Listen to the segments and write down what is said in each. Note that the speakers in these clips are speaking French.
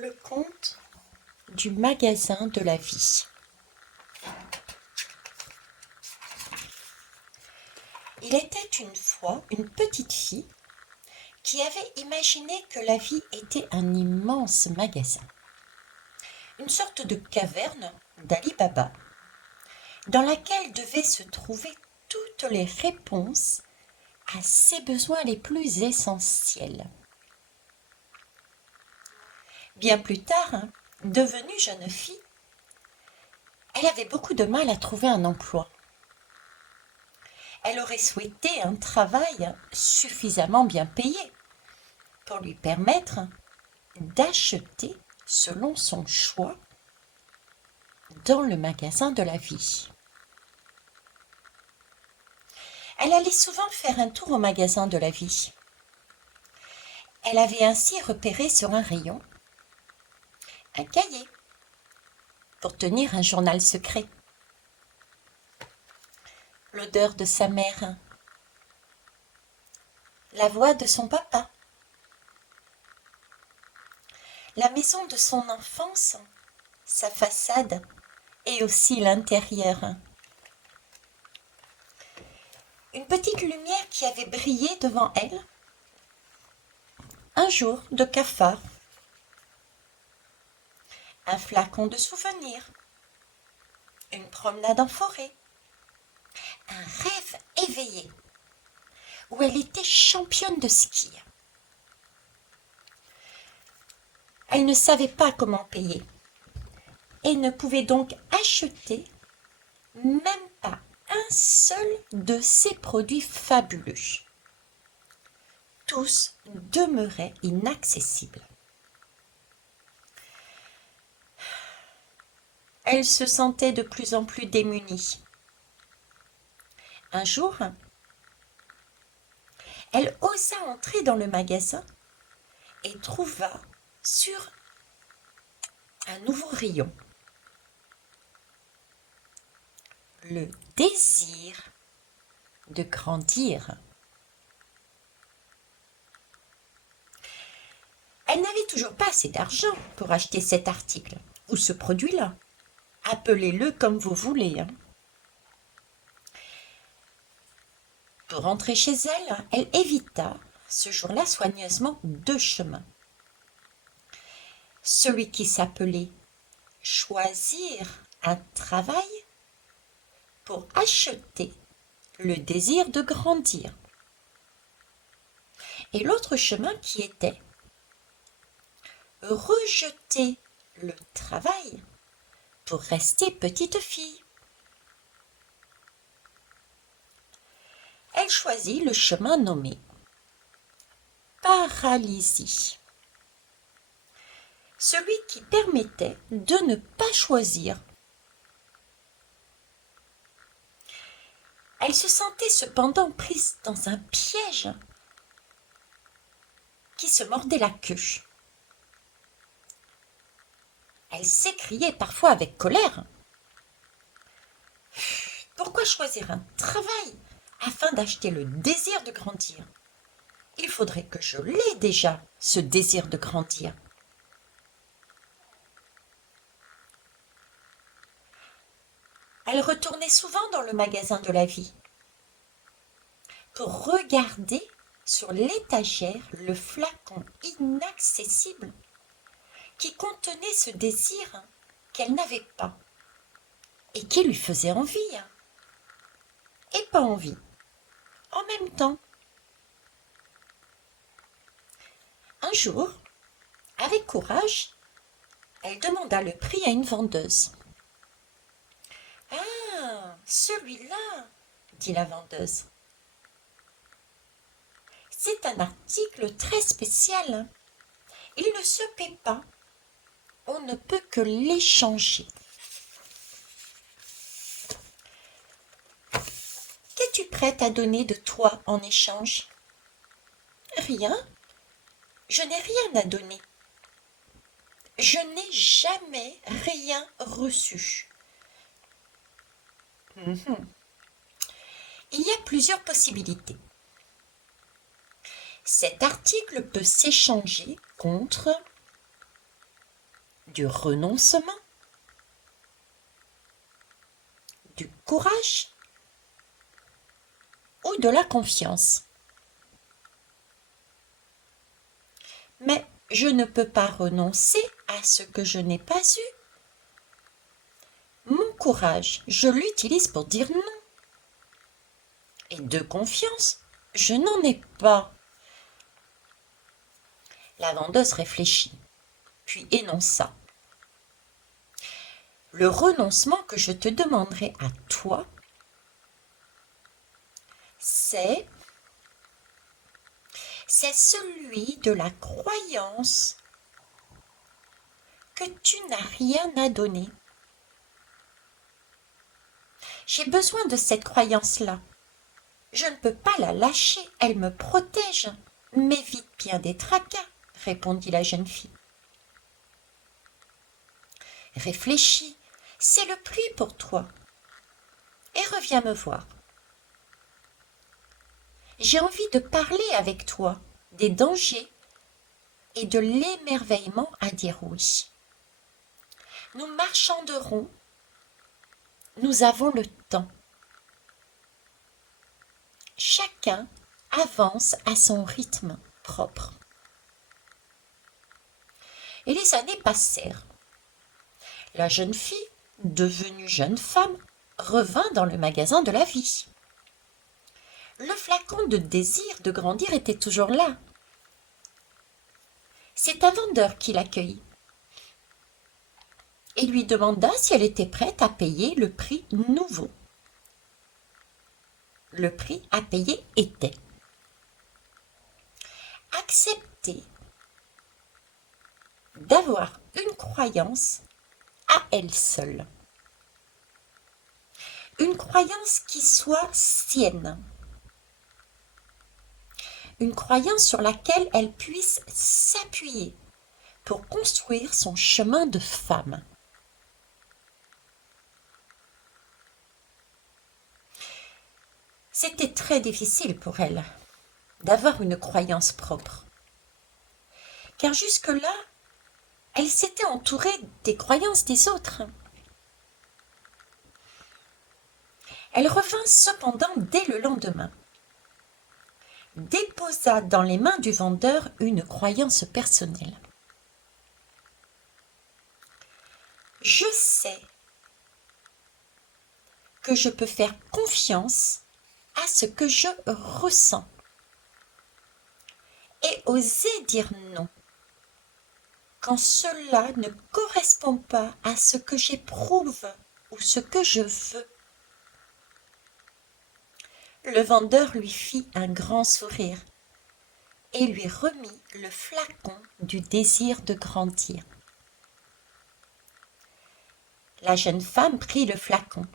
Le conte du magasin de la vie. Il était une fois une petite fille qui avait imaginé que la vie était un immense magasin, une sorte de caverne d'Ali Baba, dans laquelle devaient se trouver toutes les réponses à ses besoins les plus essentiels. Bien plus tard, devenue jeune fille, elle avait beaucoup de mal à trouver un emploi. Elle aurait souhaité un travail suffisamment bien payé pour lui permettre d'acheter selon son choix dans le magasin de la vie. Elle allait souvent faire un tour au magasin de la vie. Elle avait ainsi repéré sur un rayon un cahier pour tenir un journal secret. L'odeur de sa mère, la voix de son papa, la maison de son enfance, sa façade et aussi l'intérieur. Une petite lumière qui avait brillé devant elle. Un jour de cafard. Un flacon de souvenirs. Une promenade en forêt. Un rêve éveillé où elle était championne de ski. Elle ne savait pas comment payer et ne pouvait donc acheter même pas un seul de ces produits fabuleux. Tous demeuraient inaccessibles. Elle se sentait de plus en plus démunie. Un jour, elle osa entrer dans le magasin et trouva sur un nouveau rayon le désir de grandir. Elle n'avait toujours pas assez d'argent pour acheter cet article ou ce produit-là. Appelez-le comme vous voulez. Pour rentrer chez elle, elle évita ce jour-là soigneusement deux chemins. Celui qui s'appelait choisir un travail pour acheter le désir de grandir. Et l'autre chemin qui était rejeter le travail pour rester petite fille. Elle choisit le chemin nommé paralysie, celui qui permettait de ne pas choisir. Elle se sentait cependant prise dans un piège qui se mordait la queue. Elle s'écriait parfois avec colère. Pourquoi choisir un travail afin d'acheter le désir de grandir? Il faudrait que je l'aie déjà, ce désir de grandir. Elle retournait souvent dans le magasin de la vie pour regarder sur l'étagère le flacon inaccessible qui contenait ce désir qu'elle n'avait pas et qui lui faisait envie et pas envie en même temps. Un jour, avec courage, elle demanda le prix à une vendeuse. « Ah, celui-là, dit la vendeuse. C'est un article très spécial. Il ne se paie pas. On ne peut que l'échanger. Qu'es-tu prête à donner de toi en échange? Rien. Je n'ai rien à donner. Je n'ai jamais rien reçu. Il y a plusieurs possibilités. Cet article peut s'échanger contre du renoncement, du courage ou de la confiance. Mais je ne peux pas renoncer à ce que je n'ai pas eu. Mon courage, je l'utilise pour dire non. Et de confiance, je n'en ai pas. La vendeuse réfléchit, puis énonça. Le renoncement que je te demanderai à toi, c'est celui de la croyance que tu n'as rien à donner. J'ai besoin de cette croyance-là. Je ne peux pas la lâcher, elle me protège, m'évite bien des tracas, répondit la jeune fille. Réfléchis, c'est le prix pour toi. Et reviens me voir. J'ai envie de parler avec toi des dangers et de l'émerveillement à dire oui. Nous marchanderons, nous avons le temps. Chacun avance à son rythme propre. Et les années passèrent. La jeune fille, devenue jeune femme, revint dans le magasin de la vie. Le flacon de désir de grandir était toujours là. C'est un vendeur qui l'accueillit et lui demanda si elle était prête à payer le prix nouveau. Le prix à payer était accepter d'avoir une croyance à elle seule. Une croyance qui soit sienne. Une croyance sur laquelle elle puisse s'appuyer pour construire son chemin de femme. C'était très difficile pour elle d'avoir une croyance propre, car jusque-là, elle s'était entourée des croyances des autres. Elle revint cependant dès le lendemain, déposa dans les mains du vendeur une croyance personnelle. Je sais que je peux faire confiance à ce que je ressens et oser dire non quand cela ne correspond pas à ce que j'éprouve ou ce que je veux. Le vendeur lui fit un grand sourire et lui remit le flacon du désir de grandir. La jeune femme prit le flacon,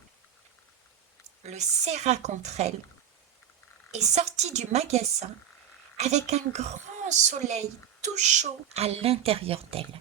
le serra contre elle et sortit du magasin avec un grand soleil tout chaud à l'intérieur d'elle.